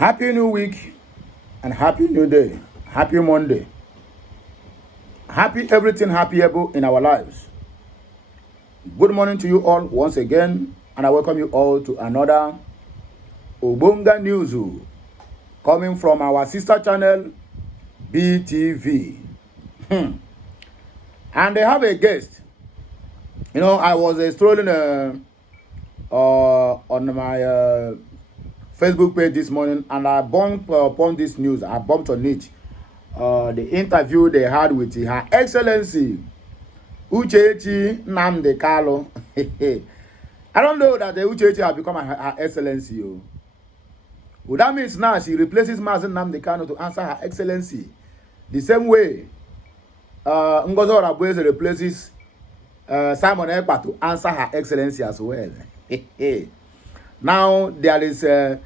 Happy New Week and Happy New Day. Happy Monday. Happy everything happyable in our lives. Good morning to you all once again, and I welcome you all to another Obonga News coming from our sister channel, BTV. And they have a guest. You know, I was strolling on my Facebook page this morning, and I bumped upon this news. I bumped on it. The interview they had with Her Excellency Uchechi Nnamdi Kanu. I don't know that the Uchechi has become Her Excellency. Well, that means now she replaces Mazen Nnamdi Kanu to answer Her Excellency. The same way Ngozi Orabueze replaces Simon Ekpa to answer Her Excellency as well. Now there is a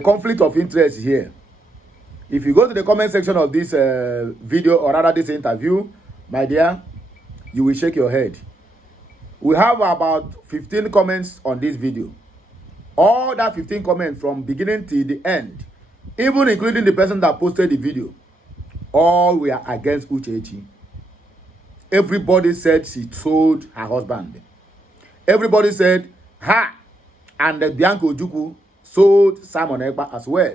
conflict of interest here. If you go to the comment section of this video, or rather this interview, my dear, you will shake your head. We have about 15 comments on this video. All that 15 comments from beginning to the end, even including the person that posted the video, all were against Uchechi. Everybody said she told her husband. Everybody said her and Bianca Ojukwu sold Simon Ekpa as well.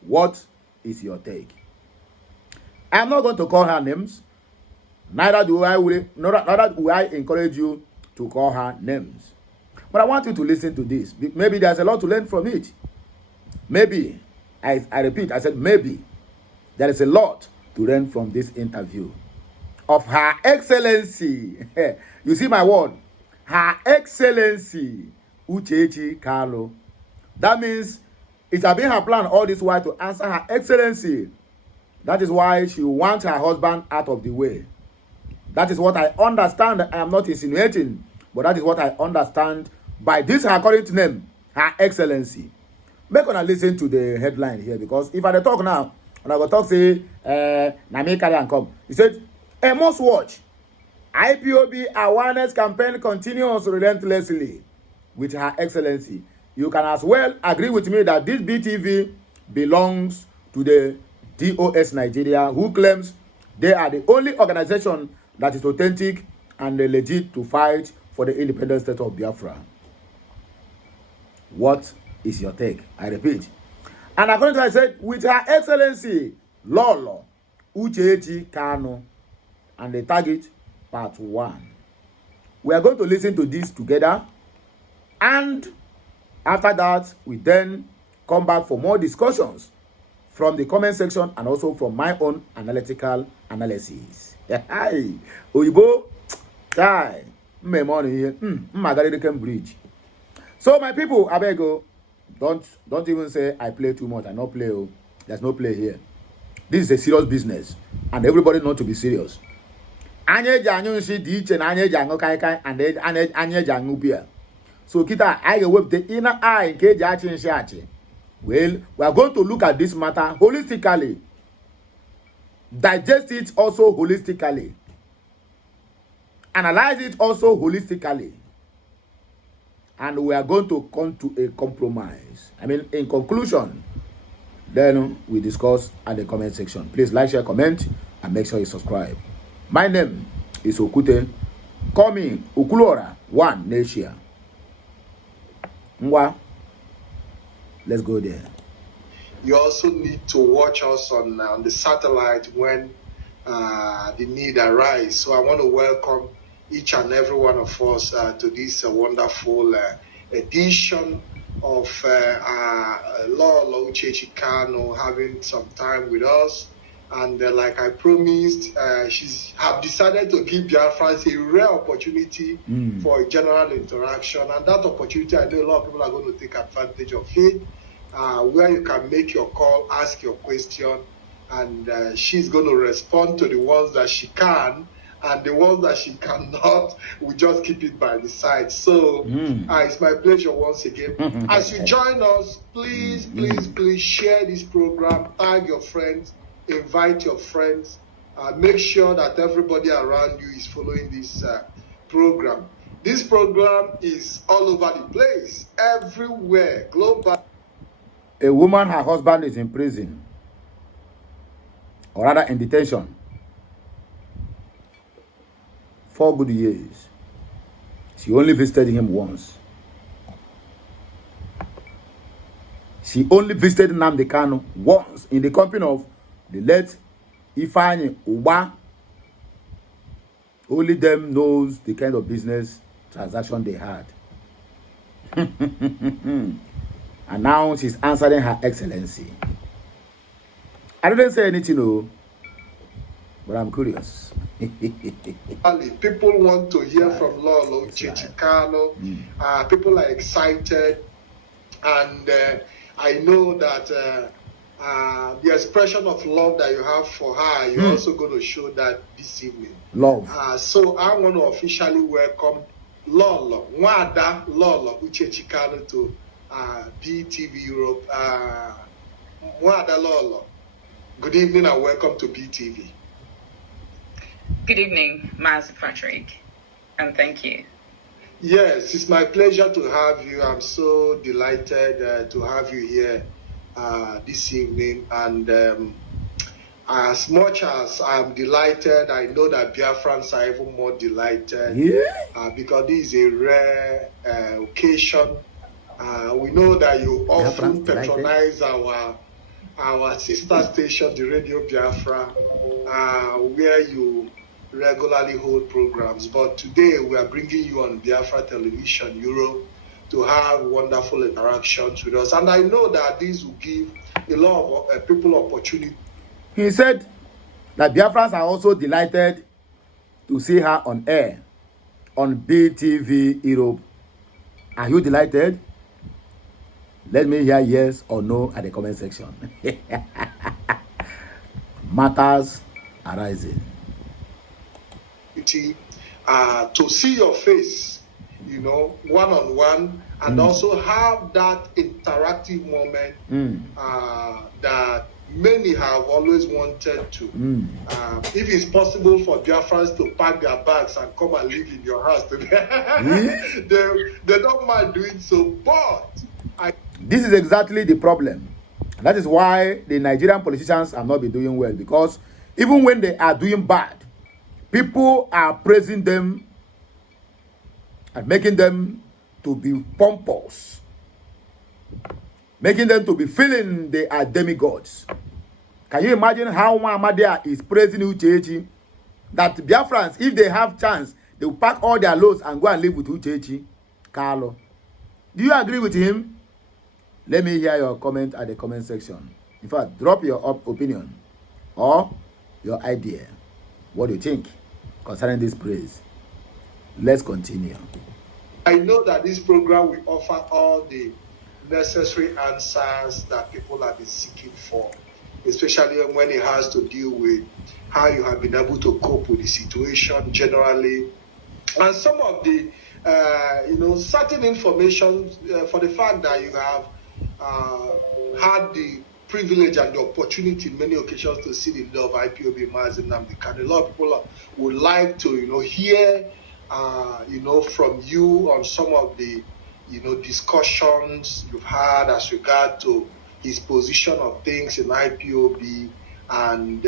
What is your take? I'm not going to call her names. Neither do I encourage you to call her names. But I want you to listen to this. Maybe there's a lot to learn from it. Maybe, I repeat, I said maybe, there is a lot to learn from this interview of Her Excellency. You see my word? Her Excellency Uchechi Kanu. That means it has been her plan all this while to answer Her Excellency. That is why she wants her husband out of the way. That is what I understand. I am not insinuating, but that is what I understand by this her current name, Her Excellency. Make una listen to the headline here, because if I talk now, and I go talk say, na me carry and come. He said, a must watch. IPOB awareness campaign continues relentlessly with Her Excellency. You can as well agree with me that this BTV belongs to the DOS Nigeria, who claims they are the only organization that is authentic and legit to fight for the independent state of Biafra. What is your take? I repeat. And according to what I said, with Her Excellency Lolo Uchechi Kanu, and the target part 1. We are going to listen to this together, and after that we then come back for more discussions from the comment section and also from my own analytical analysis. Hi, Oyibo, hi, bridge. So my people, I beg you, don't even say I play too much. I not play. There's no play here. This is a serious business, and everybody knows to be serious. Anye janyo shi di iche na anye jango kai and anye jango beer. So kita I whip the inner eye nke eji achi nshi achi. Well, we are going to look at this matter holistically. Digest it also holistically. Analyze it also holistically. And we are going to come to a compromise. I mean, in conclusion, then we discuss at the comment section. Please like, share, comment, and make sure you subscribe. My name is Okute. Call me Ukulora One Nation. Mwa. Let's go there. You also need to watch us on the satellite when the need arises. So I want to welcome each and every one of us to this wonderful edition of Lolo Uchechi Kanu having some time with us. And like I promised, she's have decided to give Biafrans a rare opportunity for a general interaction. And that opportunity, I know a lot of people are going to take advantage of it, where you can make your call, ask your question, and she's going to respond to the ones that she can, and the ones that she cannot, we just keep it by the side. So it's my pleasure once again. As you join us, please share this program, tag your friends, invite your friends, make sure that everybody around you is following this program. This program is all over the place, everywhere, global. a woman, her husband is in prison, or rather in detention, 4 good years. She only visited him once. She only visited Nnamdi Kanu once in the company of the late Ifeanyi Uba. Only them knows the kind of business transaction they had. And now she's answering Her Excellency. I didn't say anything, no, but I'm curious. People want to hear from Lolo Uchechi Kanu. People are excited, and I know that the expression of love that you have for her, you're also going to show that this evening. Love. So I want to officially welcome Lolo, Nwada Lolo Uchechi Kanu to BTV Europe. Nwada Lolo, good evening and welcome to BTV. Good evening, Master Patrick, and thank you. Yes, it's my pleasure to have you. I'm so delighted to have you here this evening. And as much as I'm delighted, I know that Biafrans are even more delighted because this is a rare occasion. We know that you often patronize our sister station, the Radio Biafra, where you regularly hold programs, but today we are bringing you on Biafra Television Europe to have wonderful interactions with us, and I know that this will give a lot of people opportunity. He said that Biafrans are also delighted to see her on air on BTV Europe. Are you delighted? Let me hear yes or no at the comment section. Matters arising. To see your face, you know, one-on-one, and also have that interactive moment that many have always wanted to. If it's possible for Biafrans to pack their bags and come and live in your house today, they don't mind doing so, but this is exactly the problem. That is why the Nigerian politicians have not been doing well, because even when they are doing bad, people are praising them and making them to be pompous, making them to be feeling they are demigods. Can you imagine how Muhammadia is praising Uchechi? That Biafrans, if they have chance, they will pack all their loads and go and live with Uchechi. Carlo, do you agree with him? Let me hear your comment at the comment section. In fact, drop your opinion or your idea. What do you think concerning this praise? Let's continue. I know that this program will offer all the necessary answers that people have been seeking for, especially when it has to deal with how you have been able to cope with the situation generally, and some of the certain information for the fact that you have had the privilege and the opportunity in many occasions to see the leader of IPOB, Mazi Nnamdi Kanu. A lot of people would like to, hear, from you on some of the, discussions you've had as regard to his position of things in IPOB and,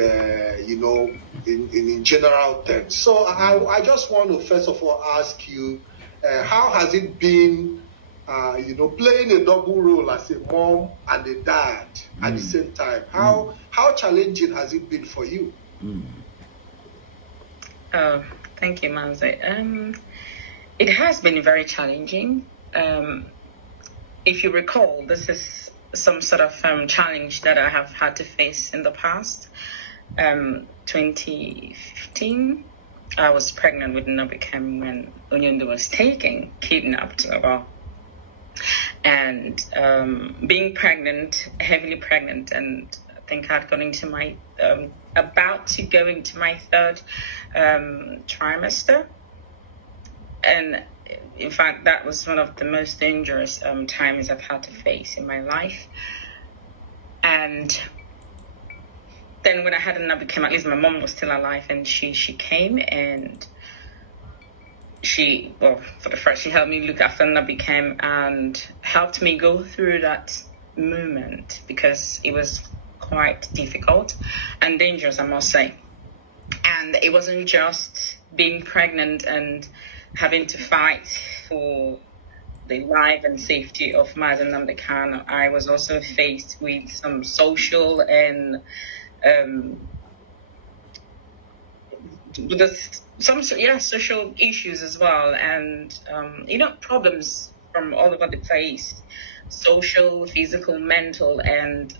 in general terms. So I just want to first of all ask you, how has it been, playing a double role as a mom and a dad at the same time? How challenging has it been for you? Oh, thank you, Manze. It has been very challenging. If you recall, this is some sort of challenge that I have had to face in the past. 2015, I was pregnant with Nnamdi Kanu when Onyundo was kidnapped. And being pregnant, heavily pregnant, and I think I'd gone into my, about to go into my third trimester. And in fact, that was one of the most dangerous times I've had to face in my life. And then when I had Nnamdi Kanu, at least my mom was still alive, and she came and she helped me look after Nnamdi Kanu and helped me go through that moment because it was quite difficult and dangerous, I must say. And it wasn't just being pregnant and having to fight for the life and safety of Mazen Nnamdi Kanu. I was also faced with some social and social issues as well, and problems from all over the place, social, physical, mental, and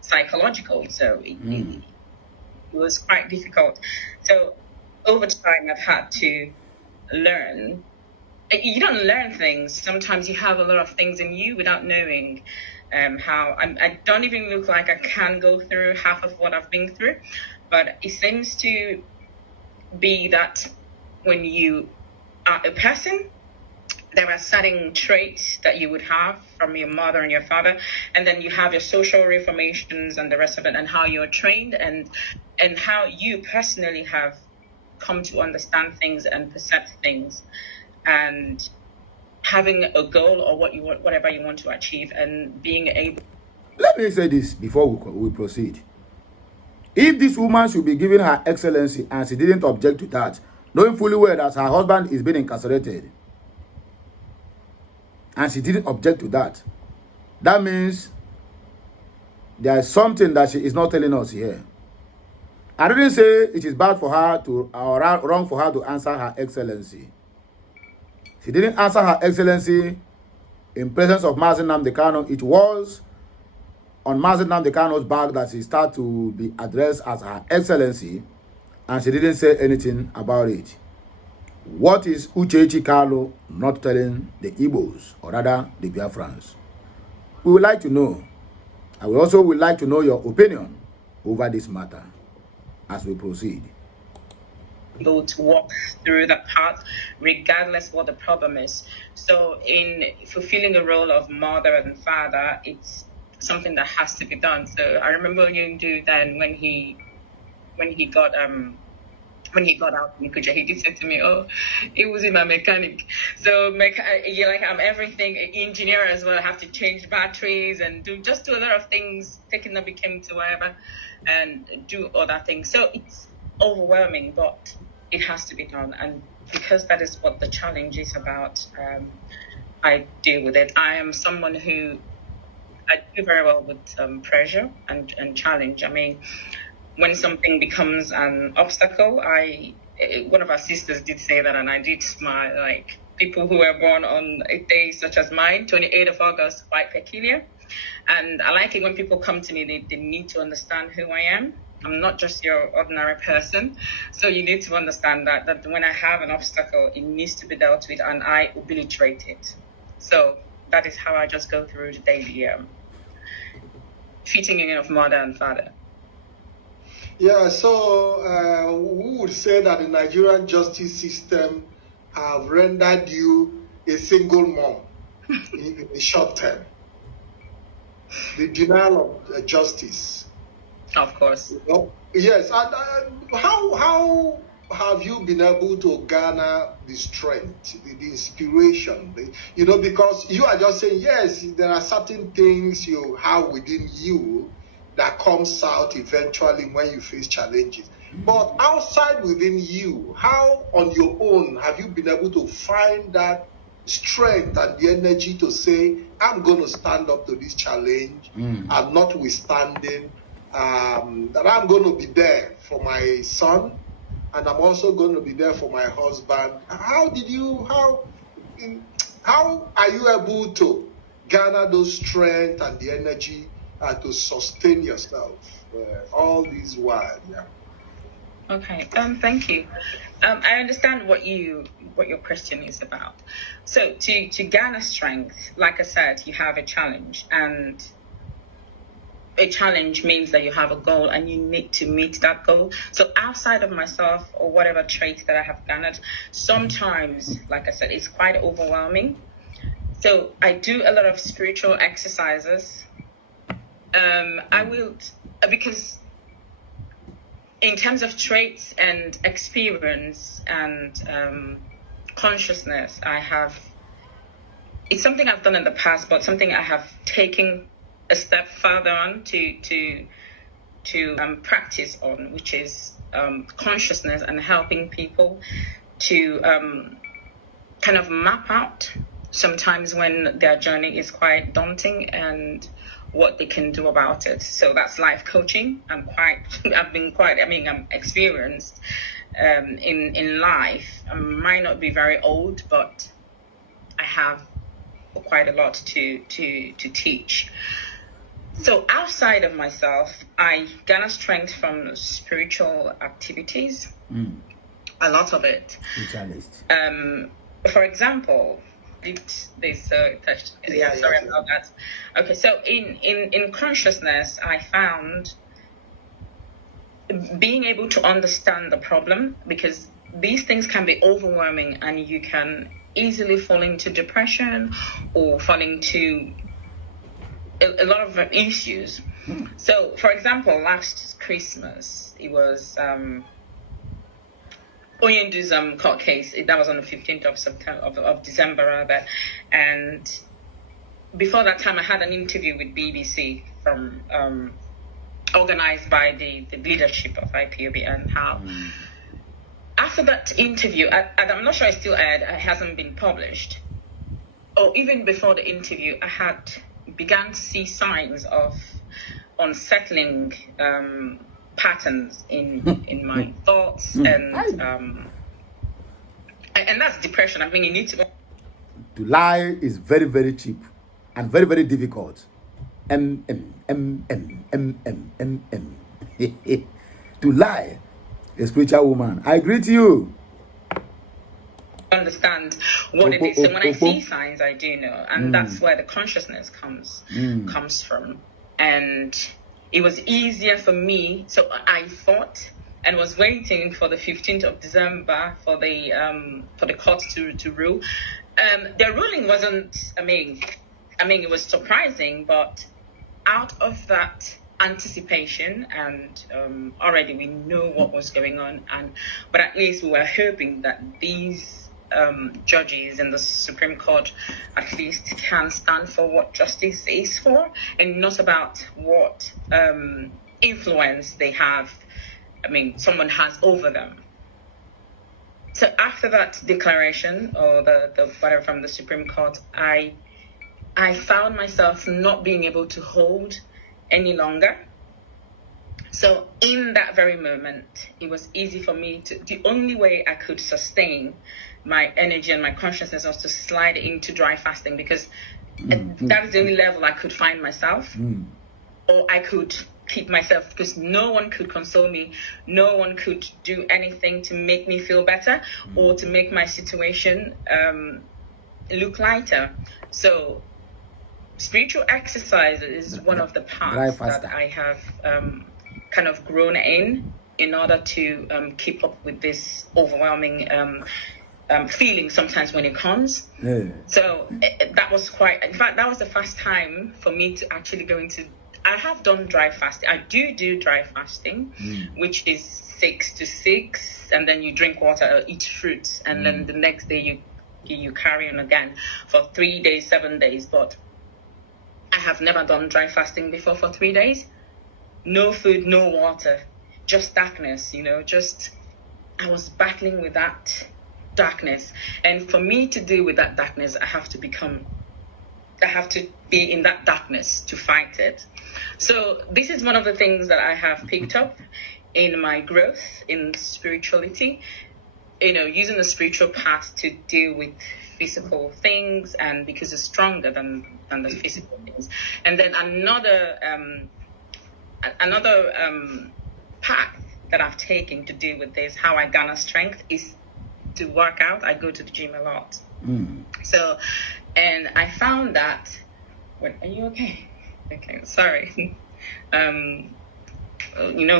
psychological. So it was quite difficult. So over time, I've had to learn. You don't learn things. Sometimes you have a lot of things in you without knowing how. I don't even look like I can go through half of what I've been through, but it seems to be that when you are a person, there are certain traits that you would have from your mother and your father, and then you have your social reformations and the rest of it, and how you're trained, and how you personally have come to understand things and perceive things, and having a goal or whatever you want to achieve, and being able. Let me say this before we proceed. If this woman should be given her excellency and she didn't object to that, knowing fully well that her husband is being incarcerated, and she didn't object to that, that means there is something that she is not telling us here. I didn't say it is bad for her to, or wrong for her to answer her excellency. She didn't answer her excellency in presence of Mazen Nnamdi Kanu. It was on Mazen Nnamdi Kanu's back that she started to be addressed as her excellency, and she didn't say anything about it. What is Uchechi Kanu not telling the Igbos, or rather the Biafrans? We would like to know. I would also like to know your opinion over this matter as we proceed. Able to walk through that path regardless what the problem is. So in fulfilling the role of mother and father, it's something that has to be done. So I remember you do then when he got out in Uchechi, he did say to me, "Oh, it was in my mechanic." So I'm everything, engineer as well. I have to change batteries and do a lot of things, taking the became to wherever and do other things. So it's overwhelming, but it has to be done. And because that is what the challenge is about, I deal with it. I am someone who I do very well with pressure and challenge. I mean, when something becomes an obstacle, one of our sisters did say that, and I did smile. Like, people who were born on a day such as mine, 28th of August, quite peculiar. And I like it when people come to me, they need to understand who I am. I'm not just your ordinary person. So you need to understand that when I have an obstacle, it needs to be dealt with, and I obliterate it. So that is how I just go through the daily fitting in of mother and father. Yeah, so we would say that the Nigerian justice system have rendered you a single mom in the short term. The denial of justice. Of course. Yes, and how have you been able to garner the strength, the inspiration? Because you are just saying, yes, there are certain things you have within you that comes out eventually when you face challenges. But outside within you, how on your own have you been able to find that strength and the energy to say, I'm going to stand up to this challenge, and notwithstanding, that I'm going to be there for my son, and I'm also going to be there for my husband. How are you able to garner those strength and the energy to sustain yourself all these while? Yeah. Okay. Thank you. I understand what your question is about. So to garner strength, like I said, you have a challenge, and a challenge means that you have a goal and you need to meet that goal. So outside of myself or whatever traits that I have garnered, sometimes, like I said, it's quite overwhelming. So I do a lot of spiritual exercises. I will, because in terms of traits and experience and consciousness, I have it's something I've done in the past, but something I have taken a step further on to practice on, which is consciousness and helping people to kind of map out sometimes when their journey is quite daunting and what they can do about it. So that's life coaching. I'm experienced in life. I might not be very old, but I have quite a lot to teach. So outside of myself, I garner strength from spiritual activities. A lot of it. For example, sorry about that. Okay, so in consciousness, I found being able to understand the problem, because these things can be overwhelming and you can easily fall into depression or fall into a lot of issues. So, for example, last Christmas, it was Oyendu's court case. That was on the 15th of December, rather. And before that time, I had an interview with BBC from organized by the leadership of IPOB, and how after that interview, I'm not sure it's still aired, it hasn't been published, or even before the interview, I had began to see signs of unsettling patterns in my thoughts, and that's depression. I mean, you need to lie is very, very cheap and very, very difficult. To lie, a spiritual woman. I greet you. Understand what it is. So when I see signs, I do know, and that's where the consciousness comes from. And it was easier for me. So I thought and was waiting for the 15th of December for the court to rule. The ruling wasn't. I mean, it was surprising, but out of that anticipation, and already we know what was going on, but at least we were hoping that these judges in the Supreme Court at least can stand for what justice is for, and not about what influence they have. I mean, someone has over them. So after that declaration, or the whatever from the Supreme Court, I found myself not being able to hold any longer. So in that very moment, it was easy for me the only way I could sustain my energy and my consciousness was to slide into dry fasting, because that is the only level I could find myself, or I could keep myself, because no one could console me, no one could do anything to make me feel better or to make my situation look lighter. So spiritual exercise is one of the paths that I have kind of grown in order to keep up with this overwhelming feeling sometimes when it comes. So that was in fact, that was the first time for me to actually go into, I have done dry fasting. I do dry fasting, which is 6 to 6, and then you drink water or eat fruits, and then the next day you carry on again for 3 days, 7 days. But I have never done dry fasting before for 3 days. No food, no water, just darkness, just I was battling with that darkness. And for me to deal with that darkness, I have to be in that darkness to fight it. So this is one of the things that I have picked up in my growth in spirituality, using the spiritual path to deal with physical things, and because it's stronger than the physical things. And then another path that I've taken to deal with this, how I garner strength, is to work out. I go to the gym a lot. So, and I found that are you okay? Okay, sorry.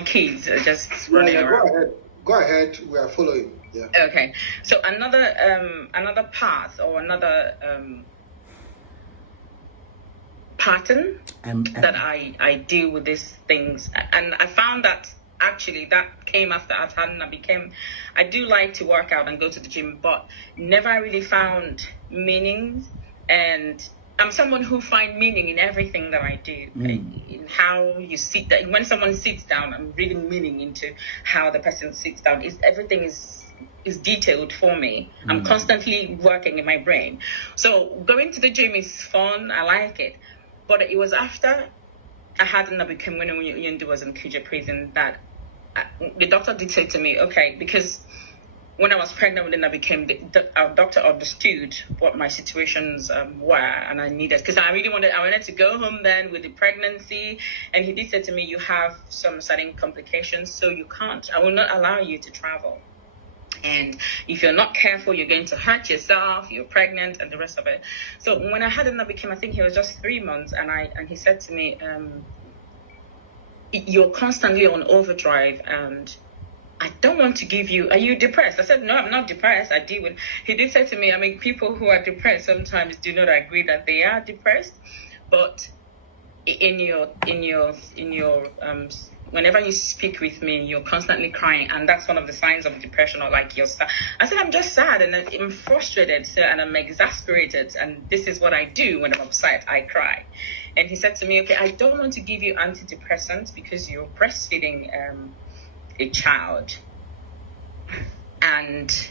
Kids are just running around. Go ahead. We are following. Yeah. Okay. So another path, or another pattern that I deal with these things, and I found that actually that came after I do like to work out and go to the gym, but never really found meaning And I'm someone who finds meaning in everything that I do. In how you sit down. When someone sits down, I'm reading meaning into how the person sits down. Everything is detailed for me. I'm constantly working in my brain. So going to the gym is fun. I like it. But it was after I had become when Yundu was in Kuja prison that the doctor did say to me, okay, because when I was pregnant with Nabi, our doctor understood what my situations were, and I needed, because I wanted to go home then with the pregnancy, and he did say to me, you have some certain complications, so you can't. I will not allow you to travel. And if you're not careful, you're going to hurt yourself, you're pregnant, and the rest of it. So when I had Nabi, I think he was just 3 months, and he said to me, you're constantly on overdrive, and I don't want to give you, are you depressed? I said, no, I'm not depressed. He did say to me, I mean, people who are depressed sometimes do not agree that they are depressed, but in your whenever you speak with me, you're constantly crying, and that's one of the signs of depression, or like you're sad. I said, I'm just sad, and I'm frustrated, and I'm exasperated, and this is what I do when I'm upset, I cry. And he said to me, okay, I don't want to give you antidepressants because you're breastfeeding a child, and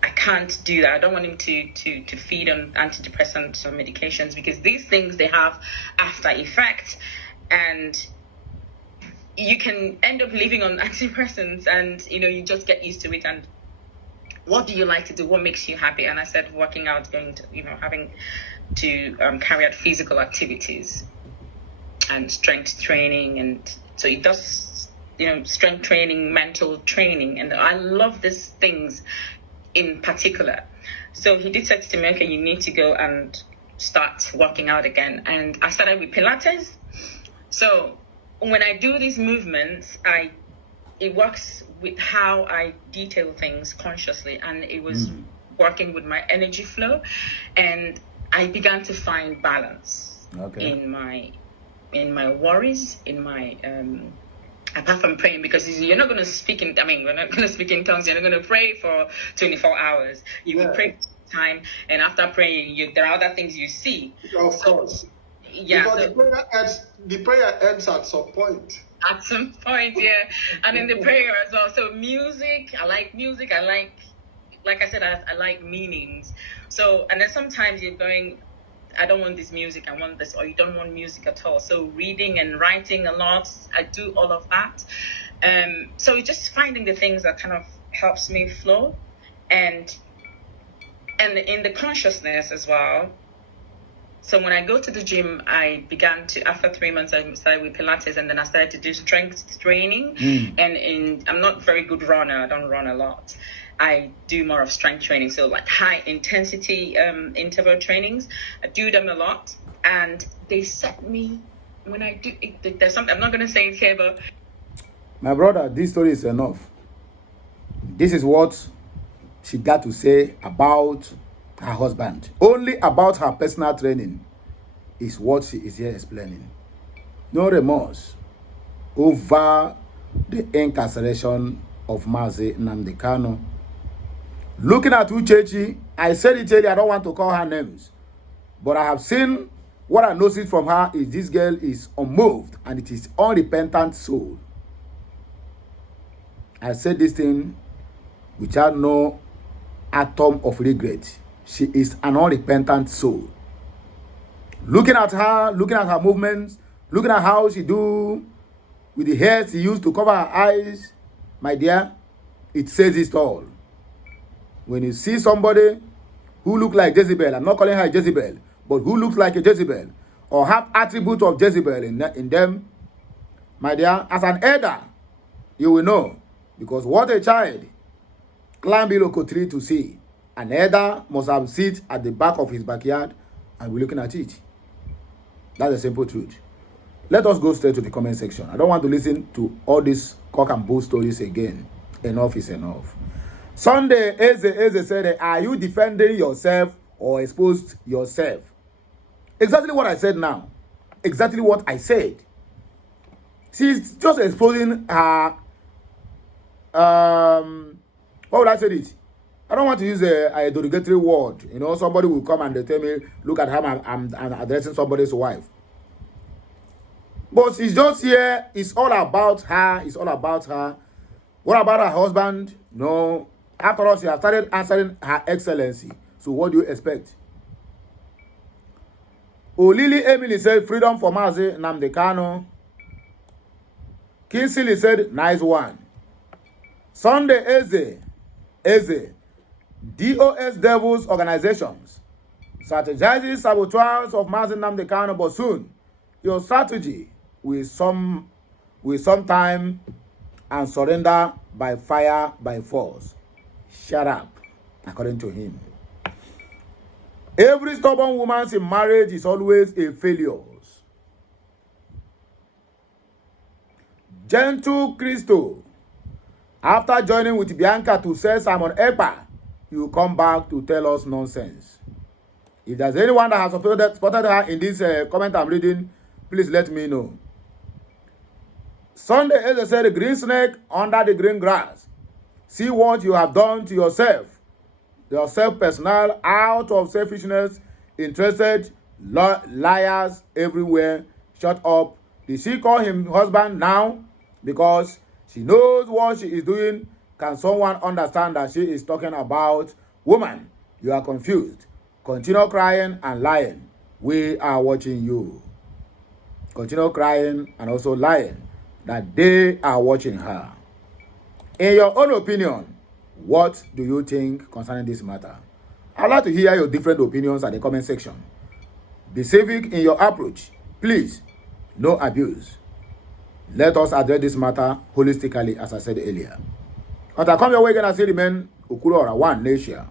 I can't do that. I don't want him to feed on antidepressants or medications, because these things, they have after effects, and you can end up living on antidepressants, and you just get used to it. And what do you like to do? What makes you happy? And I said, working out, going to having to carry out physical activities and strength training, and so it does strength training, mental training, and I love these things in particular. So he did say to me, okay, you need to go and start working out again. And I started with Pilates. So when I do these movements, it works with how I detail things consciously, and it was working with my energy flow, and I began to find balance in my worries, in my apart from praying, because you're not going to speak in, we're not going to speak in tongues. You're not going to pray for 24 hours. You will pray time, and after praying, there are other things you see. Of course. Yeah. Because the prayer ends at some point. At some point, yeah. And in the prayer as well. So music, I like music. I like I said, I like meanings. So, and then sometimes you're going, I don't want this music, I want this, or you don't want music at all. So reading and writing a lot, I do all of that. So it's just finding the things that kind of helps me flow, and in the consciousness as well. So when I go to the gym, I began to, after 3 months, I started with Pilates, and then I started to do strength training. And I'm not very good runner, I don't run a lot. I do more of strength training, so like high intensity interval trainings. I do them a lot, and they set me, when I do it, there's something, I'm not going to say it here, but my brother, this story is enough. This is what she got to say about her husband. Only about her personal training is what she is here explaining. No remorse over the incarceration of Mazi Nnamdi Kanu. Looking at Uchechi, I said it earlier, I don't want to call her names, but I have seen, what I noticed from her is this girl is unmoved, and it is unrepentant soul. I said this thing without no atom of regret. She is an unrepentant soul. Looking at her movements, looking at how she do with the hair she used to cover her eyes, my dear, it says it all. When you see somebody who look like Jezebel, I'm not calling her a Jezebel, but who looks like a Jezebel, or have attributes of Jezebel in them, my dear, as an elder, you will know. Because what a child climbed below tree to see, an elder must have sit at the back of his backyard and be looking at it. That's the simple truth. Let us go straight to the comment section. I don't want to listen to all these cock and bull stories again. Enough is enough. Sunday, Eze said, are you defending yourself or exposed yourself? Exactly what I said now. Exactly what I said. She's just exposing her, what would I say it? I don't want to use a derogatory word. You know, somebody will come and they tell me, look at how I'm addressing somebody's wife. But it's just here, it's all about her, it's all about her. What about her husband? No. After all, she has started answering Her Excellency. So what do you expect? Olili Emily said, freedom for Mazi Nnamdi Kanu. Kinsley said, nice one. Sunday Eze. DOS Devils Organizations strategizes saboteurs of Mazi Nnamdi Kanu, but soon your strategy will sometime and surrender by fire, by force. Shut up, according to him. Every stubborn woman in marriage is always a failure. Gentle Christo, after joining with Bianca to sell Simon Ekpa, you come back to tell us nonsense. If there's anyone that has spotted her in this comment I'm reading, please let me know. Sunday, as I said, the green snake under the green grass. See what you have done to yourself. Yourself personal, out of selfishness, interested, liars everywhere. Shut up. Did she call him husband now? Because she knows what she is doing. Can someone understand that she is talking about woman? You are confused. Continue crying and lying. We are watching you. Continue crying and also lying that they are watching her. In your own opinion, what do you think concerning this matter? I'd like to hear your different opinions at the comment section. Be civic in your approach. Please, no abuse. Let us address this matter holistically, as I said earlier. Until I come your way again, I say remain Ukurora, one nation.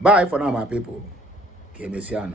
Bye for now, my people. Kemesiano.